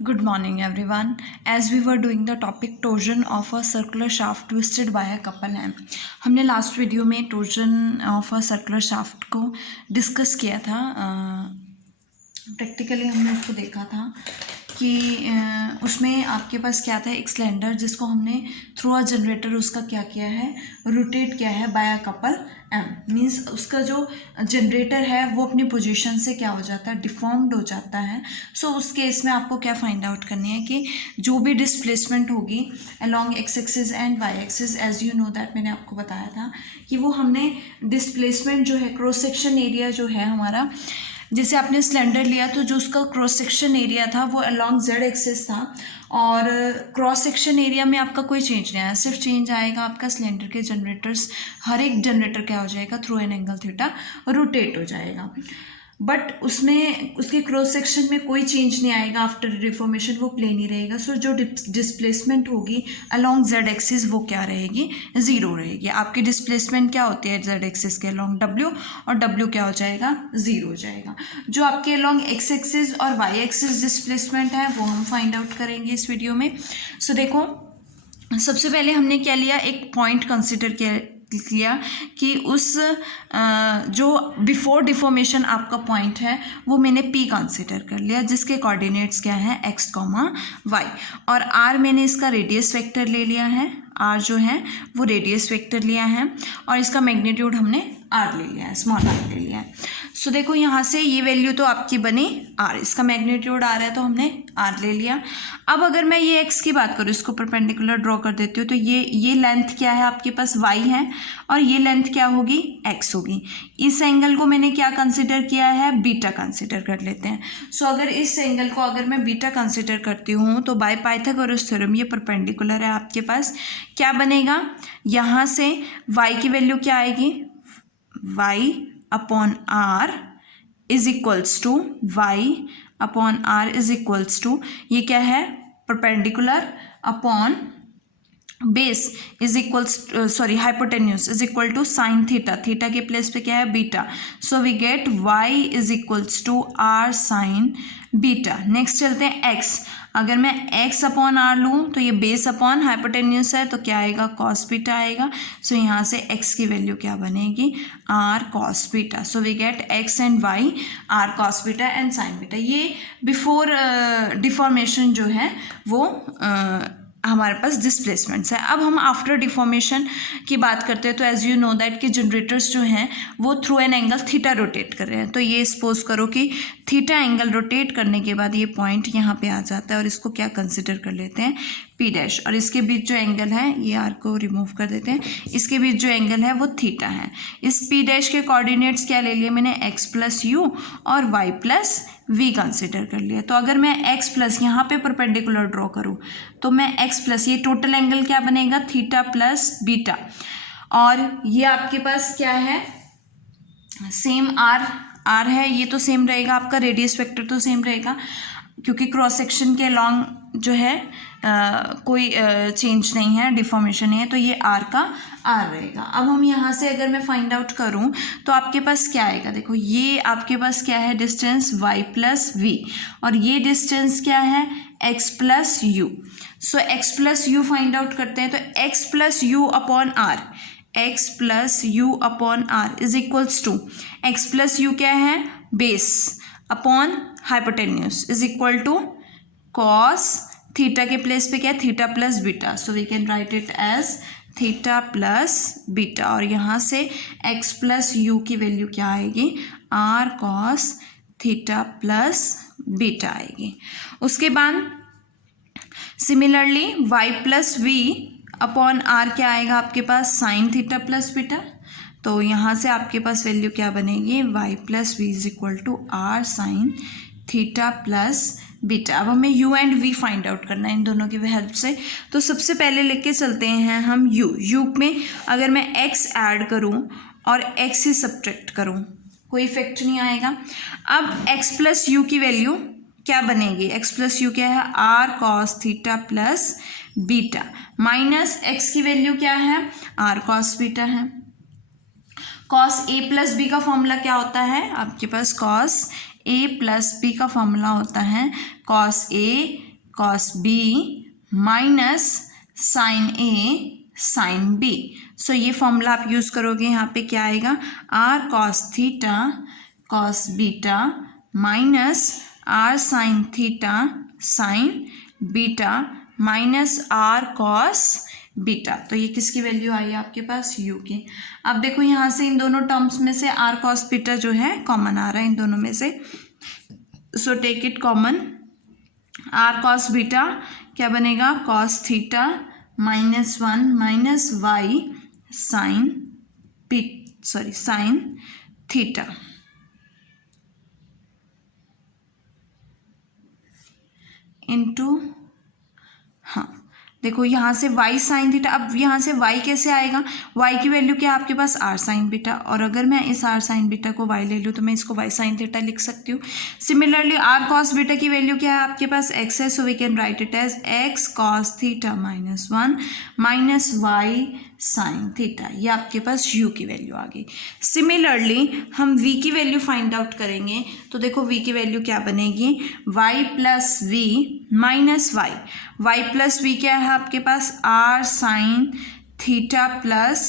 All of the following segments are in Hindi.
Good morning everyone. As we were doing the topic torsion of a circular shaft twisted by a couple है, हमने लास्ट वीडियो में Trojan of a circular shaft को डिस्कस किया था। प्रैक्टिकली हमने उसको देखा था कि उसमें आपके पास क्या था, एक सिलेंडर जिसको हमने थ्रू अ जनरेटर उसका क्या किया है, रोटेट किया है by a couple m. Means उसका जो जनरेटर है वो अपनी पोजीशन से क्या हो जाता है, डिफॉर्म्ड हो जाता है। सो उस केस में आपको क्या फाइंड आउट करनी है कि जो भी डिस्प्लेसमेंट होगी along x axis and y axis, as you know that मैंने आपको बताया था कि वो हमने डिस्प्लेसमेंट जो है, क्रॉस सेक्शन एरिया जो है हमारा, जैसे आपने सिलेंडर लिया तो जो उसका क्रॉस सेक्शन एरिया था वो अलॉन्ग जेड एक्सिस था, और क्रॉस सेक्शन एरिया में आपका कोई चेंज नहीं आया। सिर्फ चेंज आएगा आपका सिलेंडर के जनरेटर्स, हर एक जनरेटर क्या हो जाएगा, through an angle theta rotate हो जाएगा। बट उसमें उसके क्रॉस सेक्शन में कोई चेंज नहीं आएगा आफ्टर रिफॉर्मेशन, वो प्लेन ही रहेगा। सो जो डिस्प्लेसमेंट होगी अलॉन्ग जेड एक्सिस वो क्या रहेगी, ज़ीरो रहेगी। आपकी डिस्प्लेसमेंट क्या होती है जेड एक्सिस के अलॉन्ग, डब्ल्यू, और डब्ल्यू क्या हो जाएगा, ज़ीरो हो जाएगा। जो आपके अलॉन्ग एक्स एक्सिस और वाई एक्सिस डिस्प्लेसमेंट है वो हम फाइंड आउट करेंगे इस वीडियो में। सो देखो, सबसे पहले हमने क्या लिया, एक पॉइंट कंसिडर किया कि उस जो बिफोर डिफॉर्मेशन आपका पॉइंट है वो मैंने पी कंसिडर कर लिया, जिसके कोऑर्डिनेट्स क्या है, एक्स कॉमा वाई, और आर मैंने इसका रेडियस वेक्टर ले लिया है, आर जो है वो रेडियस वेक्टर लिया है, और इसका मैग्नीट्यूड हमने आर ले लिया है, स्मॉल आर ले लिया है। सो देखो यहाँ से ये वैल्यू तो आपकी बनी आर, इसका मैग्नीट्यूड आर है तो हमने आर ले लिया। अब अगर मैं ये एक्स की बात करूँ, इसको परपेंडिकुलर ड्रॉ कर देती हूँ, तो ये लेंथ क्या है आपके पास, वाई है, और ये लेंथ क्या होगी, एक्स होगी। इस एंगल को मैंने क्या कंसिडर किया है, बीटा कंसिडर कर लेते हैं। सो अगर इस एंगल को अगर मैं बीटा कंसिडर करती हूँ तो बाय पाइथागोरस थ्योरम ये परपेंडिकुलर है आपके पास, क्या बनेगा, यहाँ से वाई की वैल्यू क्या आएगी, y upon r is equals to y upon r is equals to, ये क्या है, perpendicular upon base is equals, sorry hypotenuse is equal to sine theta, theta के प्लेस पे क्या है, beta. So we get y is equals to r sine beta. Next चलते हैं x, अगर मैं x अपॉन आर लूँ तो ये बेस अपॉन हाइपोटेन्यूज है तो क्या आएगा, कॉस बीटा आएगा। सो यहाँ से x की वैल्यू क्या बनेगी, r cos beta. So we get x and y r cos beta and sine beta. ये बिफोर डिफॉर्मेशन जो है वो हमारे पास डिस्प्लेसमेंट्स है। अब हम आफ्टर डिफॉर्मेशन की बात करते हैं तो एज यू नो दैट कि जनरेटर्स जो हैं वो through an angle theta rotate कर रहे हैं। तो ये सपोज करो कि थीटा एंगल रोटेट करने के बाद ये पॉइंट यहाँ पे आ जाता है, और इसको क्या कंसिडर कर लेते हैं, पी डैश, और इसके बीच जो एंगल है, ये आर को रिमूव कर देते हैं, इसके बीच जो एंगल है वो थीटा है। इस पी डैश के कोऑर्डिनेट्स क्या ले लिए मैंने, एक्स प्लस यू और वाई प्लस वी कंसिडर कर लिया। तो अगर मैं x प्लस यहाँ पे परपेंडिकुलर ड्रॉ करूँ तो मैं x प्लस, ये टोटल एंगल क्या बनेगा, थीटा प्लस बीटा, और ये आपके पास क्या है, सेम आर है, ये तो सेम रहेगा, आपका रेडियस वेक्टर तो सेम रहेगा क्योंकि क्रॉस सेक्शन के अलॉन्ग जो है कोई चेंज नहीं है, डिफॉर्मेशन नहीं है, तो ये आर का आर रहेगा। अब हम यहाँ से अगर मैं फाइंड आउट करूँ तो आपके पास क्या आएगा, देखो ये आपके पास क्या है, डिस्टेंस y प्लस वी, और ये डिस्टेंस क्या है, x plus u. So x plus u find out करते हैं तो x plus u upon r, x plus u upon r is equals to, x plus u क्या है, base upon hypotenuse is equal to cos theta के प्लेस पे क्या है, theta plus beta. So we can write it as theta plus beta, और यहाँ से x प्लस यू की वैल्यू क्या आएगी, r cos theta plus beta आएगी। उसके बाद similarly y plus v upon r क्या आएगा आपके पास, साइन थीटा प्लस बीटा। तो यहाँ से आपके पास वैल्यू क्या बनेगी, y plus v is equal to r sine theta plus beta. अब हमें u and v find out करना है इन दोनों की हेल्प से। तो सबसे पहले लेके चलते हैं हम u में अगर मैं x ऐड करूँ और x ही सब्ट्रैक्ट करूँ कोई इफेक्ट नहीं आएगा। अब x प्लस यू की वैल्यू क्या बनेगी, x प्लस यू क्या है, r cos theta plus beta, minus x की वैल्यू क्या है, आर कॉस बीटा है। कॉस ए प्लस बी का फॉर्मूला क्या होता है आपके पास, कॉस ए प्लस बी का फॉर्मूला होता है cos a cos b minus sine a sine B. So ये फॉर्मूला आप यूज़ करोगे, यहाँ पे क्या आएगा, are cos theta cos beta minus are sine theta sine beta minus r cos beta. तो ये किसकी वैल्यू आई है आपके पास, यू की। अब देखो यहाँ से इन दोनों टर्म्स में से आर कॉस बीटा जो है कॉमन आ रहा है इन दोनों में से, so take it common. R cos beta क्या बनेगा, cos theta -1 minus y sine theta into, हाँ देखो यहाँ से y साइन थीटा। अब यहाँ से y कैसे आएगा, y की वैल्यू क्या है आपके पास, r साइन बीटा, और अगर मैं इस r साइन बीटा को y ले लूँ तो मैं इसको y साइन थीटा लिख सकती हूँ। सिमिलरली r कॉस बीटा की वैल्यू क्या है आपके पास, x है, so we can write it as x cos theta -1 minus y sine theta. ये आपके पास u की वैल्यू आ गई। सिमिलरली हम v की वैल्यू फाइंड आउट करेंगे, तो देखो v की वैल्यू क्या बनेगी, y plus v minus y plus v क्या है आपके पास, r sine theta plus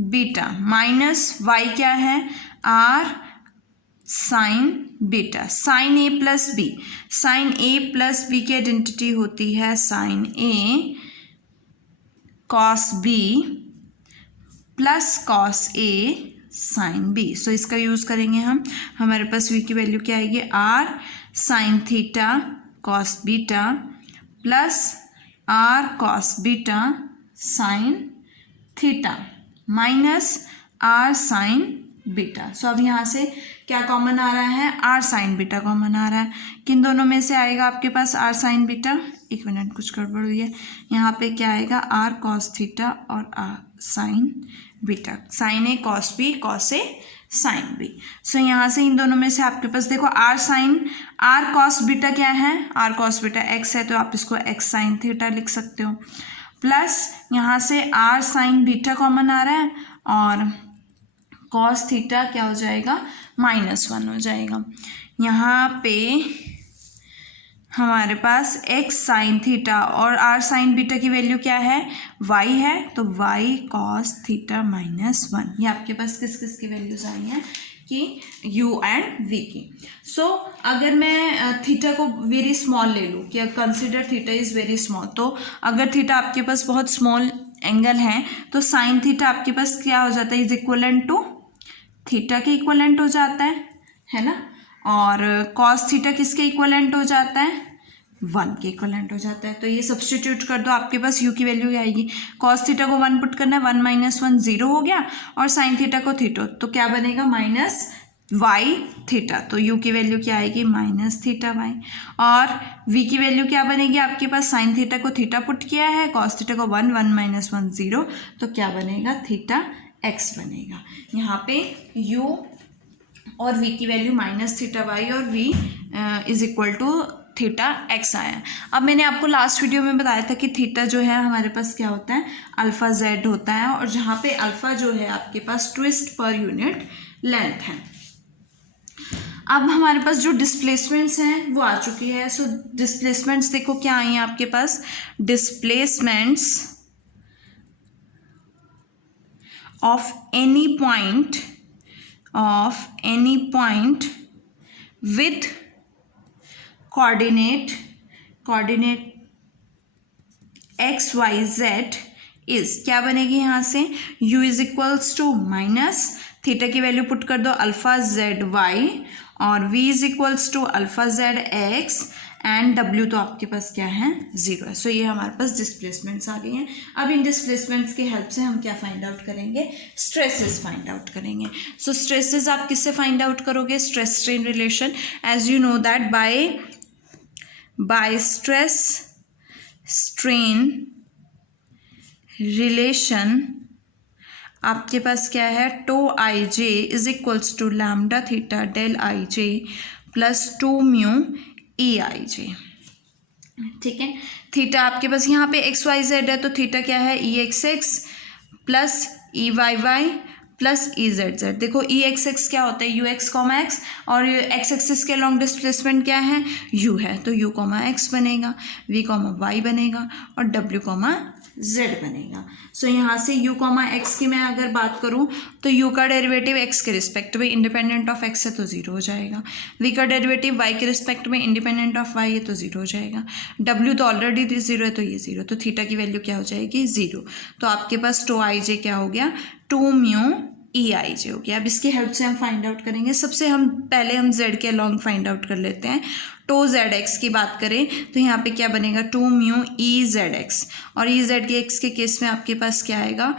beta minus y क्या है, r sine beta sine a plus b। Sine a plus b की आइडेंटिटी होती है sine a cos b plus cos a sine b। So इसका यूज़ करेंगे हम, हमारे पास v की वैल्यू क्या आएगी, r sine theta cos beta plus R cos beta sine theta minus are sine beta. So अब यहाँ से क्या कॉमन आ रहा है, आर साइन बीटा कॉमन आ रहा है। किन दोनों में से आएगा आपके पास आर साइन बीटा, एक मिनट कुछ गड़बड़ हुई है, यहाँ पे क्या आएगा, आर कॉस थीटा और R sine beta, sine A cos B cos A sine B. सो यहाँ से इन दोनों में से आपके पास देखो आर कॉस बीटा क्या है, आर कॉस बीटा एक्स है, तो आप इसको एक्स साइन थीटा लिख सकते हो, प्लस यहाँ से आर साइन बीटा कॉमन आ रहा है और कॉस थीटा क्या हो जाएगा, -1 हो जाएगा। यहाँ पे हमारे पास x साइन थीटा और r साइन बीटा की वैल्यू क्या है, y है, तो y कॉस थीटा -1। ये आपके पास किस किस की वैल्यूज आई हैं कि u एंड v की। सो अगर मैं थीटा को वेरी स्मॉल ले लूँ कि consider theta is very small, तो अगर थीटा आपके पास बहुत स्मॉल एंगल है तो साइन थीटा आपके पास क्या हो जाता है, इज इक्वलेंट टू थीटा के इक्वलेंट हो जाता है ना, और कॉस थीटा किसके इक्वलेंट हो जाता है, 1 के इक्वलेंट हो जाता है। तो ये सब्सटीट्यूट कर दो, आपके पास u की वैल्यू क्या आएगी, कॉस थीटा को 1 पुट करना है, 1 माइनस 1 0 हो गया, और साइन थीटा को थीटा, तो क्या बनेगा माइनस y थीटा, तो u की वैल्यू क्या आएगी, माइनस थीटा y, और v की वैल्यू क्या बनेगी आपके पास, साइन थीटा को थीटा पुट किया है, कॉस थीटा को 1 माइनस 1 0, तो क्या बनेगा, थीटा x बनेगा। यहाँ पे u और v की वैल्यू माइनस थीटा y और v is equal to theta x आया। अब मैंने आपको लास्ट वीडियो में बताया था कि थीटा जो है हमारे पास क्या होता है, अल्फा z होता है, और जहाँ पे अल्फा जो है आपके पास ट्विस्ट पर यूनिट लेंथ है। अब हमारे पास जो डिस्प्लेसमेंट्स हैं वो आ चुकी है। सो डिस्प्लेसमेंट्स देखो क्या आई हैं आपके पास, displacements of any point with coordinate X Y Z is, क्या बनेगी यहाँ से, u is equals to minus theta की वैल्यू पुट कर दो अल्फा जेड वाई, और v is equals to alpha Z X, and w तो आपके पास क्या है, 0 है। सो ये हमारे पास डिस्प्लेसमेंट्स आ गई हैं। अब इन डिस्प्लेसमेंट्स की हेल्प से हम क्या फाइंड आउट करेंगे, स्ट्रेसेस फाइंड आउट करेंगे। सो स्ट्रेसेस आप किससे फाइंड आउट करोगे, stress strain relation. As you know that by stress strain relation आपके पास क्या है, tau I J is equals to lambda theta del I J plus 2 mu E I J. ठीक है, थीटा आपके पास यहाँ पे एक्स वाई जेड है, तो थीटा क्या है, E X X plus E Y Y plus E Z Z. देखो ई एक्स एक्स क्या होता है, यू एक्स कॉमा एक्स, और एक्स एक्सिस के लॉन्ग डिस्प्लेसमेंट क्या है, यू है, तो यू कॉमा एक्स बनेगा, वी कॉमा वाई बनेगा और डब्ल्यू कॉमा जेड बनेगा। सो यहाँ से u कॉमा एक्स की मैं अगर बात करूँ तो u का डेरिवेटिव x के रिस्पेक्ट में इंडिपेंडेंट ऑफ x है तो जीरो हो जाएगा, v का डेरिवेटिव y के रिस्पेक्ट में इंडिपेंडेंट ऑफ y है तो जीरो हो जाएगा, w तो ऑलरेडी जीरो है तो ये जीरो, तो थीटा की वैल्यू क्या हो जाएगी, जीरो। तो आपके पास टो आई जे क्या हो गया, 2 म्यू ई आई जे हो गया। अब इसकी हेल्प से हम फाइंड आउट करेंगे। सबसे पहले हम z के अलॉन्ग फाइंड आउट कर लेते हैं। टो जेड एक्स की बात करें तो यहाँ पे क्या बनेगा, 2 म्यू ई जेड एक्स, और ई जेड के एक्स के केस में आपके पास क्या आएगा,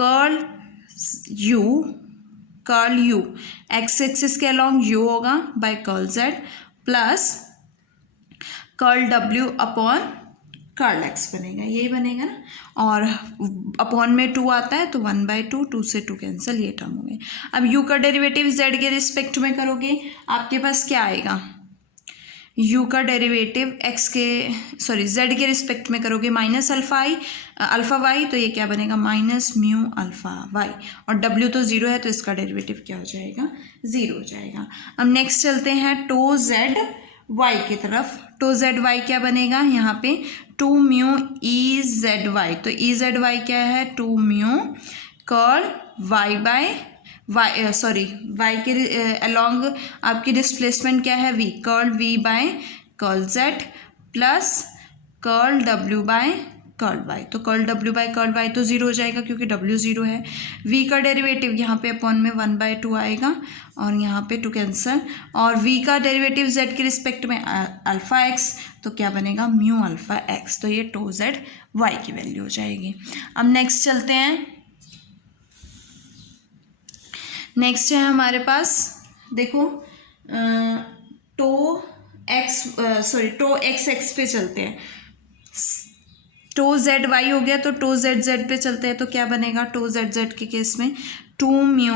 कर्ल यू एक्स एक्सिस के अलॉन्ग यू होगा by curl Z plus curl डब्ल्यू अपॉन कर्ल एक्स बनेगा, यही बनेगा ना, और अपॉन में 2 आता है तो 1/2, 2 से 2 कैंसिल, ये टर्म हो गए। अब u का डेरिवेटिव z के रिस्पेक्ट में करोगे आपके पास क्या आएगा, u का डेरिवेटिव z के रिस्पेक्ट में करोगे माइनस अल्फा वाई, तो ये क्या बनेगा, माइनस म्यू अल्फा वाई, और w तो जीरो है तो इसका डेरिवेटिव क्या हो जाएगा, जीरो हो जाएगा। अब नेक्स्ट चलते हैं टो जेड वाई की तरफ। टो जेड वाई क्या बनेगा, यहाँ पे 2 म्यू ई जेड वाई, तो ई जेड वाई क्या है, 2 mu curl Y by Y के अलॉन्ग आपकी डिस्प्लेसमेंट क्या है, V, curl V by curl Z plus curl W by curl Y, तो curl W by curl Y तो जीरो हो जाएगा क्योंकि डब्ल्यू जीरो है। वी का डेरिवेटिव यहाँ पे अपॉन में 1/2 आएगा और यहाँ पे 2 कैंसल, और वी का डेरिवेटिव जेड के रिस्पेक्ट में अल्फा एक्स, तो क्या बनेगा, म्यू अल्फा एक्स, तो ये टो जेड वाई की वैल्यू हो जाएगी। अब नेक्स्ट चलते हैं। नेक्स्ट है हमारे पास, देखो टो एक्स एक्स पे चलते हैं, टो जेड वाई हो गया तो टो जेड जेड पे चलते हैं, तो क्या बनेगा, टो जेड जेड के केस में 2 mu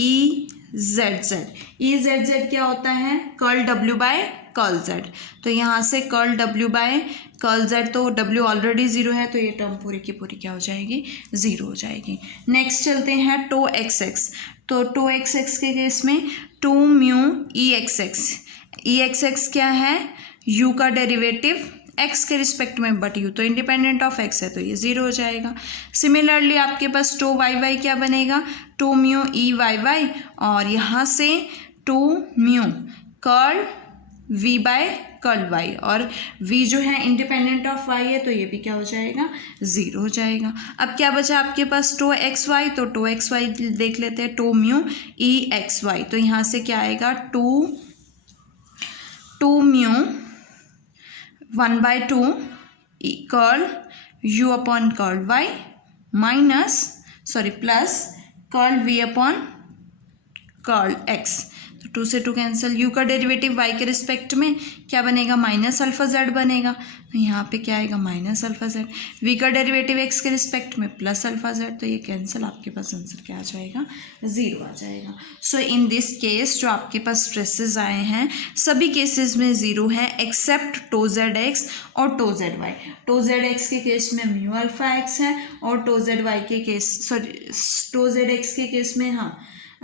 e Z z, e Z z क्या होता है, curl W by curl z, तो यहाँ से curl W by curl z, तो डब्ल्यू ऑलरेडी जीरो है तो ये टर्म पूरी की पूरी क्या हो जाएगी, जीरो हो जाएगी। नेक्स्ट चलते हैं टो एक्स एक्स, तो टो एक्स एक्स के केस में 2 म्यू ई एक्स एक्स, ई एक्स एक्स क्या है, यू का डेरिवेटिव x के रिस्पेक्ट में बट u तो इंडिपेंडेंट ऑफ x है तो ये जीरो हो जाएगा। सिमिलरली आपके पास टो वाई वाई क्या बनेगा, 2 म्यू ई वाई वाई, और यहाँ से 2 mu curl v by curl y, और v जो है इंडिपेंडेंट ऑफ y है तो ये भी क्या हो जाएगा, जीरो हो जाएगा। अब क्या बचा आपके पास, टो एक्स वाई, तो टो एक्स वाई देख लेते हैं, 2 म्यू ई एक्स वाई, तो यहाँ से क्या आएगा, 2 mu 1/2 curl u upon curl y plus curl v upon curl x, तो 2 से 2 कैंसिल, u का डेरिवेटिव y के रिस्पेक्ट में क्या बनेगा, माइनस अल्फा जेड बनेगा, तो यहाँ पे क्या आएगा, माइनस अल्फा जेड, v का डेरिवेटिव x के रिस्पेक्ट में प्लस अल्फा जेड, तो ये कैंसिल, आपके पास आंसर क्या आ जाएगा, जीरो आ जाएगा। सो इन दिस केस जो आपके पास स्ट्रेसेस आए हैं सभी केसेस में जीरो है एक्सेप्ट टो जेड एक्स और tau z y. Tau z x के केस में म्यू अल्फा एक्स है और टो जेड वाई के केस टो जेड एक्स के केस में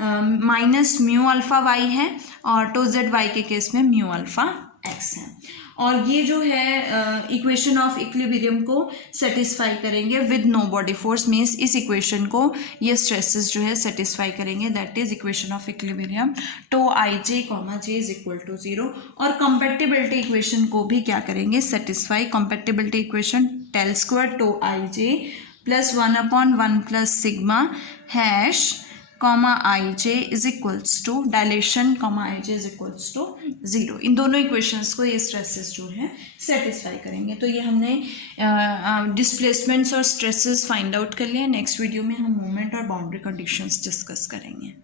माइनस म्यू अल्फा वाई है, और टो जेड वाई के केस में म्यू अल्फा एक्स है। और ये जो है इक्वेशन ऑफ इक्विलिब्रियम को सेटिस्फाई करेंगे with no body force, means इस इक्वेशन को ये स्ट्रेसेस जो है सेटिस्फाई करेंगे, that is equation of equilibrium tau I J comma J is equal to zero. और कंपैटिबिलिटी इक्वेशन को भी क्या करेंगे, satisfy. Compatibility equation del square tau I J plus 1/1 plus sigma hash comma I J is equals to dilation comma I J is equals to zero. इन दोनों इक्वेशंस को ये स्ट्रेसेस जो है सेटिस्फाई करेंगे। तो ये हमने डिस्प्लेसमेंट्स और स्ट्रेसेस फाइंड आउट कर लिए। नेक्स्ट वीडियो में हम मोमेंट और बाउंड्री कंडीशंस डिस्कस करेंगे।